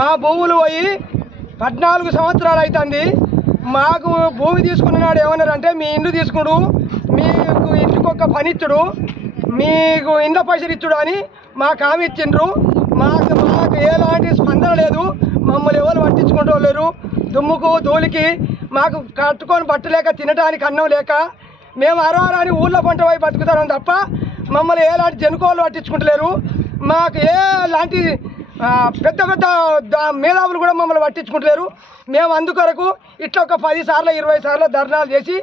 మా భూములు పోయి 14 సంవత్సరాలు అవుతుంది. మాకు భూమి తీసుకున్నాడు ఏమన్నారంటే మీ ఇల్లు తీసుకుడు, మీకు ఇంటికి ఒక పని ఇచ్చుడు, మీకు ఇండ్ల పైసలు ఇచ్చుడు అని మాకు హామీ ఇచ్చిండ్రు. మాకు ఎలాంటి స్పందన లేదు. మమ్మల్ని ఎవరు పట్టించుకుంటూ లేరు. దుమ్ముకు ధూళికి మాకు కట్టుకొని బట్టలేక తినడానికి అన్నం లేక మేము అరవరాని ఊళ్ళో పంట పోయి బతుకుతాం తప్ప మమ్మల్ని ఎలాంటి జనుకోళ్ళు పట్టించుకుంటలేరు. మాకు ఎలాంటి పెద్ద పెద్ద మేధావులు కూడా మమ్మల్ని పట్టించుకుంటలేరు. మేము అందుకొరకు ఇట్లా ఒక 10 సార్లు 20 సార్లు ధర్నాలు చేసి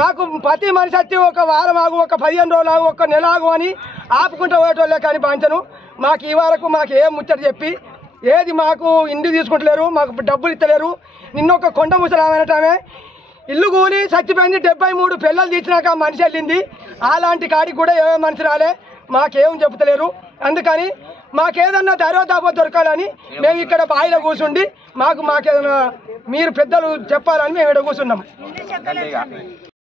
మాకు ప్రతి మనిషి వచ్చి ఒక వారం ఆగు, ఒక 15 రోజులు ఆగు, ఒక నెల ఆగు అని ఆపుకుంటూ పోయేటోళ్ళే కానీ బాంచను. మాకు ఈ వరకు మాకు ఏం ముచ్చట చెప్పి ఏది మాకు ఇంటి తీసుకుంటలేరు, మాకు డబ్బులు ఇస్తలేరు. నిన్న ఒక కొండ ముసలామనటమే ఇల్లు కూలి చచ్చిపోయింది. 73 పిల్లలు తీసినాక మనిషి వెళ్ళింది. అలాంటి కాడికి కూడా ఏ మనిషి రాలే. మాకేం చెప్తలేరు. అందుకని మాకేదన్నా ధైర్యతాప దొరకాలని మేము ఇక్కడ బాయిలో కూర్చుండి మాకేదన్నా మీరు పెద్దలు చెప్పాలని మేము ఇక్కడ కూర్చున్నాం.